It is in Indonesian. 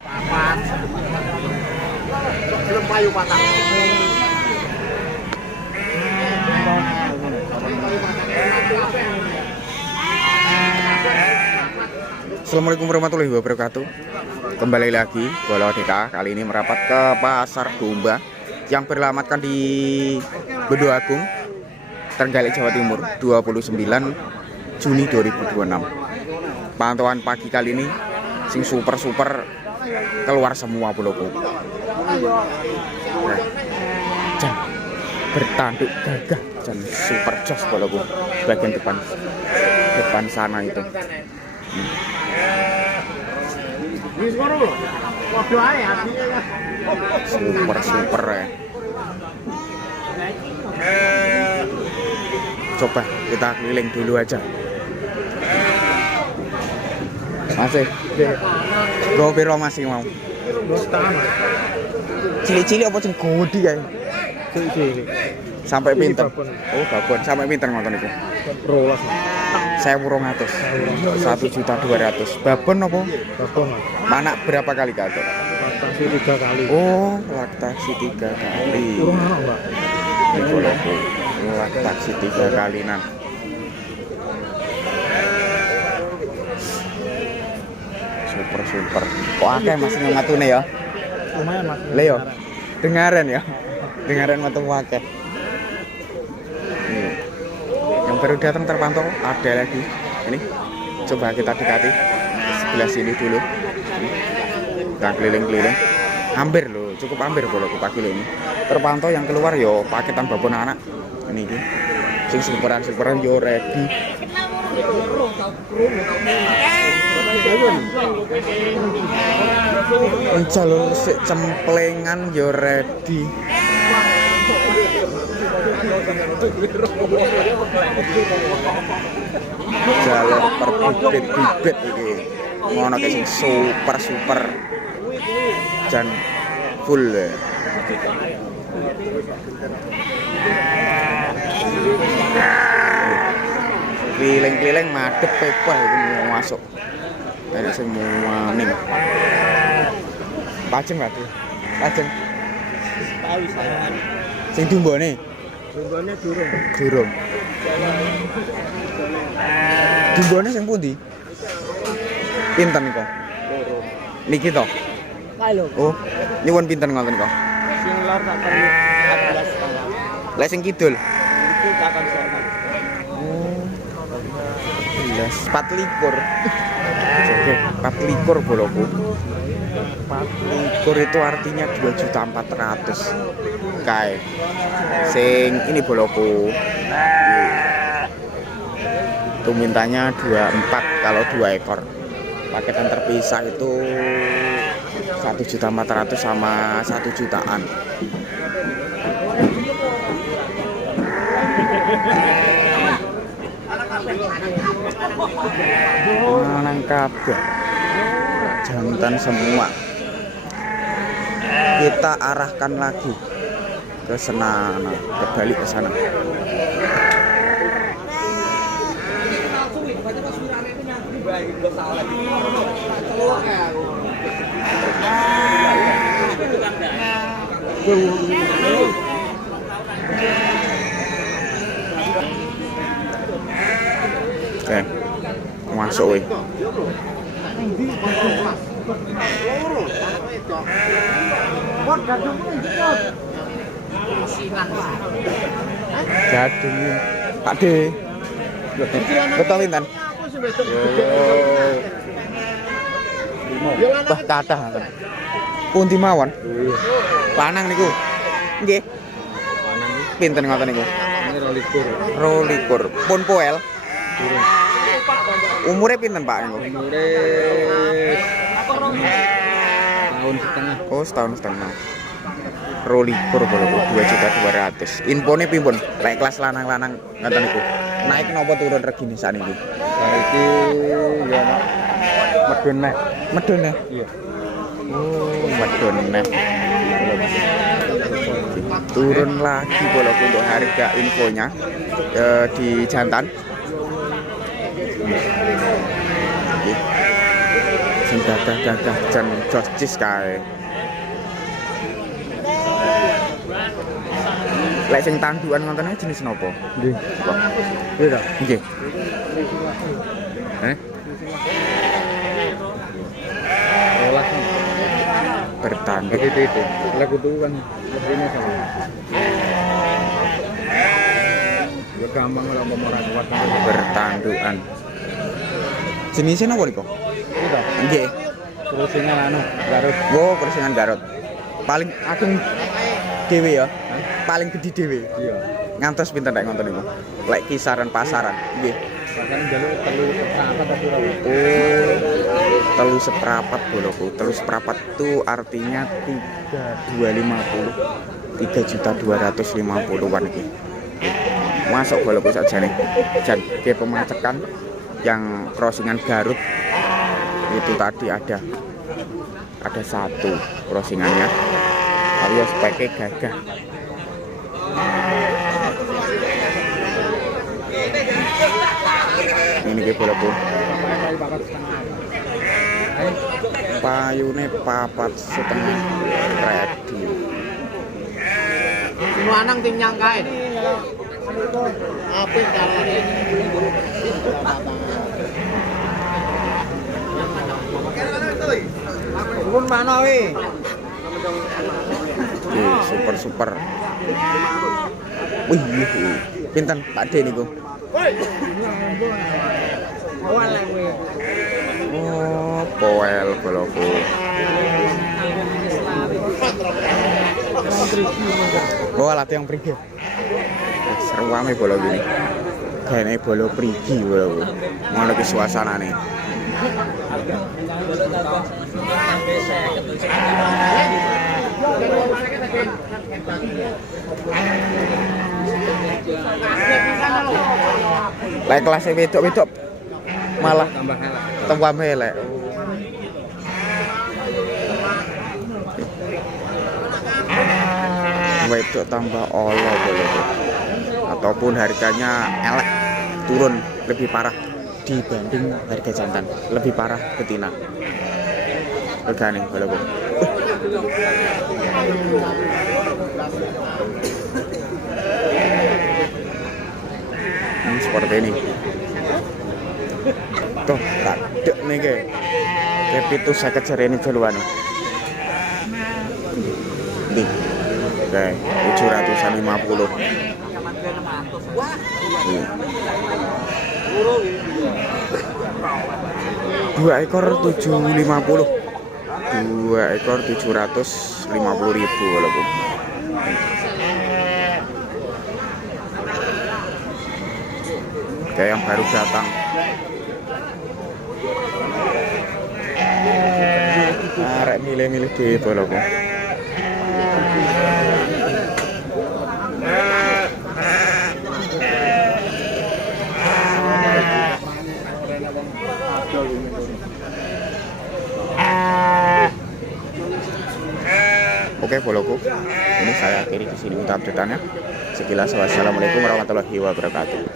Belum payu patah. Assalamualaikum warahmatullahi wabarakatuh. Kembali lagi Bola Deka, kali ini merapat ke Pasar Domba yang beralamatkan di Bedo Agung, Trenggalek, Jawa Timur, 29 Juni 2026. Pantauan pagi kali ini sing super keluar semua boloku. Jan bertanduk gagah dan super jos boloku. Bagian depan sana itu. Super ya. Coba kita keliling dulu aja. Masih. Bro piro masih mau? Cili-cili apa sing gede kae? Cili. Sampai pinter. Oh, babon sampai pinter ngoten niku. 1.200. 1.200.000. Babon apa? Babon. Mana berapa kali gagal? Laktasi 3 kali. Oh, laktasi 3 kali. Urung anak, Mbak. Laktasi 3 kali nan. Super. Kok akeh Mas ngatune ya? Lumayan, Mas. Leo. Dengaran ya. Dengaran metu akeh. Yang baru datang terpantau ada lagi. Ini coba kita dekati sebelah sini dulu. Kita keliling-keliling. Hampir loh, cukup hampir boloku pagi ini. Terpantau yang keluar yo paketan babon anak. Ini iki. Sing superan yo ready. Jalur sik cemplengan yo ready. Jalur perbibit iki. Ngono ke sing super jan full. Keliling-keliling madep pepa itu mau masuk. Ada semua nih. Pajeng berarti. Pajeng. Tahu saya. Sing dumbone. Dumbone durung. Dumbone sing pundi? Pinten niku? Niki to. Kae lho. Oh, nyuwun pinten ngoten kok. Sing lor tak perlu 14 setengah. Lek sing kidul. Itu takon sono. Oh. 14 Oke, 14 boloku. 14 itu artinya 2.400.000. Kae. Sing ini boloku. Itu mintanya 24 kalau 2 ekor. Paketan terpisah itu 1.400.000 sama 1 jutaan. Lanang kabeh. Jantan semua. Kita arahkan lagi ke sana, kebalik ke sana. Oke, masuk weh. Jadung Pak D. Betul Intan. Wah, kathah ngoten. Pundi mawon? Lanang niku. Nggih. Lanang iki pinten ngoten niku? Ini 22. Pun poel. Umure pinten Pak niku? Umure tahun setengah. Oh, setahun setengah. 22 boloku 2.200.000. Infone pimpun? Lek kelas lanang-lanang ngoten niku. Naik napa turun regine saniki? Saiki ya medun neh. Medun neh? Iya. Oh, medun neh. Turun lagi boloku untuk harga infonya di jantan. Sing gagah-gagah jan jocis kae. Lek sing tandukan ngontene jenis napa? Nggih. Iya ta? Nggih. Olah. Bertanduk. Itu. Lagu itu kan mesinnya sama. Ya gampang kalau mau orang kuat Bertandukan. Jenisnya napa niku? Itu ta? Nggih. Kursinya anu, Garut. Oh, kursingan Garut. Paling agung dhewe ya. Paling gede dhewe. Iya. Ngantos pinten nek ngoten niku? Lek kisaran pasaran. Nggih. Pasaran jalur telu apa tapi ora. Oh, telu seprapat boloku. Telu seprapat itu artinya 3.250.000 iki. Masuk boloku sajane. Jan ke pemacekan yang crossingan Garut itu tadi ada satu crossingannya. Tapi ya speknya gagah. Ini ke boloku. Payune 4,5 ready. Semua anang tim nyangkain. Apa caranya? Pun mana we? Super. Wih, pinten Pak D niku. Oh, poel boloku. Oh, alat yang prigi. Seru ame bolo gini. Kayaknya bolo prigi boloku. Ngono ki suasanane. Lek kelas wedok malah tambah melek. Wedok tambah olo boloku. Ataupun harganya elek turun lebih parah dibanding harga jantan, lebih parah betina. Regane boloku. Seperti ini. Tuh, tak dek nih ke. Kepitu saya kejar ini jaluan. Nih, kayak 750. Dua ekor 750. 2 ekor 750.000 walaupun. Kayak yang baru datang. Arek milih-milih di boloku. Oke boloku, ini saya akhiri di sini untuk update-annya. Sekilas wassalamualaikum warahmatullahi wabarakatuh.